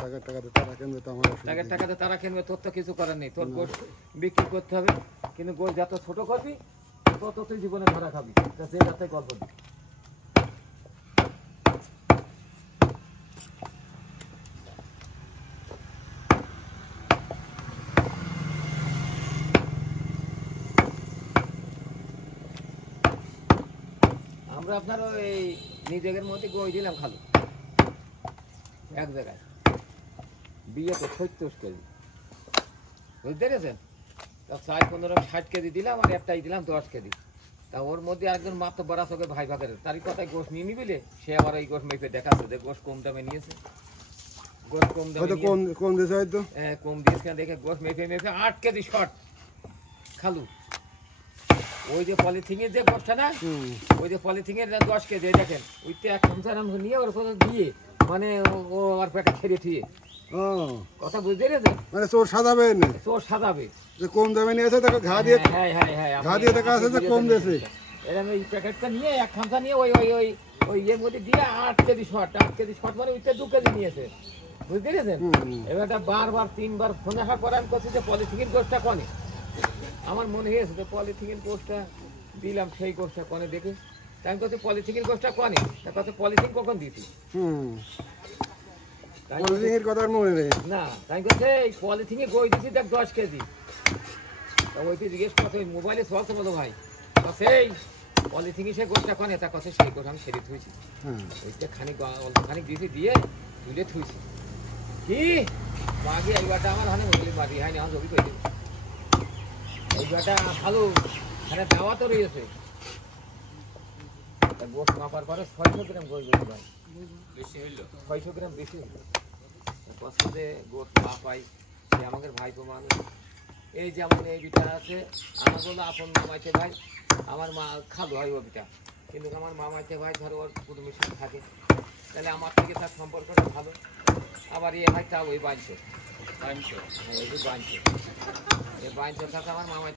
টাকাতে তারা কিনবে, তোর তো কিছু করার নেই, তোর গোশ বিক্রি করতে হবে। কিন্তু গোশ যত ছোট করবি তত তুই জীবনে ধরা খাবি, যে যাতে গল্প নেই। আমরা আপনার ওই নিজেদের মধ্যে গই দিলাম খালু এক জায়গায় বিয়েতে 36 কেজি, বুঝতে পেরেছেন? তা 4-15-60 কেজি দিলাম, আর একটাই দিলাম 10 কেজি। তা ওর মধ্যে একজন মাত্র বড়া চোখে ভাই ভাগের, তারই কথায় গোশ নিয়ে নিবিলে, সে আবার এই গোশ মেপে দেখাচ্ছে যে গোশ কম দামে নিয়েছে। গোশ কম দামে কম দিয়েছে হয়তো, কম দিয়েছে দেখে গোশ মেপে 8 কেজি শর্ট খালু। ওই যে পলিথিনের যে গোশটা না, ওই যে পলিথিনের 10 কেজি দেখেন, ওইতে এক সংসার নিয়ে ওর কোথাও দিয়ে মানে ও আর পেটে খেয়ে ঠিয়ে কথা বুঝতে পেরেছেন? মানে চোর সাজাবে, চোর সাজাবে যে কম দামে নিয়েছে তাকে ঘা দিয়ে, ঘা দিয়ে দেখা আছে যে কম দিয়েছে। এরকম এই প্যাকেটটা নিয়ে এক খামসা নিয়ে ওই ওই ওই ওই ইয়ের মধ্যে দিয়ে 8 কেজি শর্ট, 8 কেজি শর্ট মানে ওইটা 2 কেজি নিয়েছে, বুঝতে পেরেছেন? এবারটা বারবার 3বার ফোন আসা করার করছে যে পলিথিনের গোশটা কনে। আমার মনে হয়েছে যে পলিথিনের গোশটা দিলাম, সেই গোশটা কনে দেখে তাই করছে পলিথিনের গোশটা কনে। তা কত পলিথিন কখন দিতি পলিথিনের কথা মনে নেই না, তাই করছে এই পলিথিনে গই দিছি দেখ 10 কেজি। তা ওইটি জিজ্ঞেস করছে ওই মোবাইলে চলছে বলো ভাই, সেই পলিথিনে সে গোশটা কনে, তা কথা সেই গোশ আমি সেরে থুইছি, ওইটা খানিক অল্প খানিক দিয়েছি, দিয়ে তুলে থুইছি। কি মাগি এইবারটা আমার হানে বলি মাগি হয়নি, আমার জমি করে দেবে এইবারটা ভালো এখানে দাওয়া তো রয়েছে। গোশ মাপার পরে 600 গ্রাম গোশ বলি ভাই, বেশি হইলো 600 গ্রাম বেশি হইলো। পছন্দে গোশ মাপাই, সে আমাদের ভাইপো মানুষ। এই যেমন এই বিটা আছে আমার বললো আপন মামাইতে ভাই, আমার মা খালু হয় ও বিটা, কিন্তু আমার মামাইতে ভাই ধরো ওর কুটুমের সাথে থাকে, তাহলে আমার থেকে তার সম্পর্কটা ভালো। আবার এ ভাই তাও ওই বাঁধছে, ওই বাঁধছে, এই বাঁধছে থাকে আমার মামাই।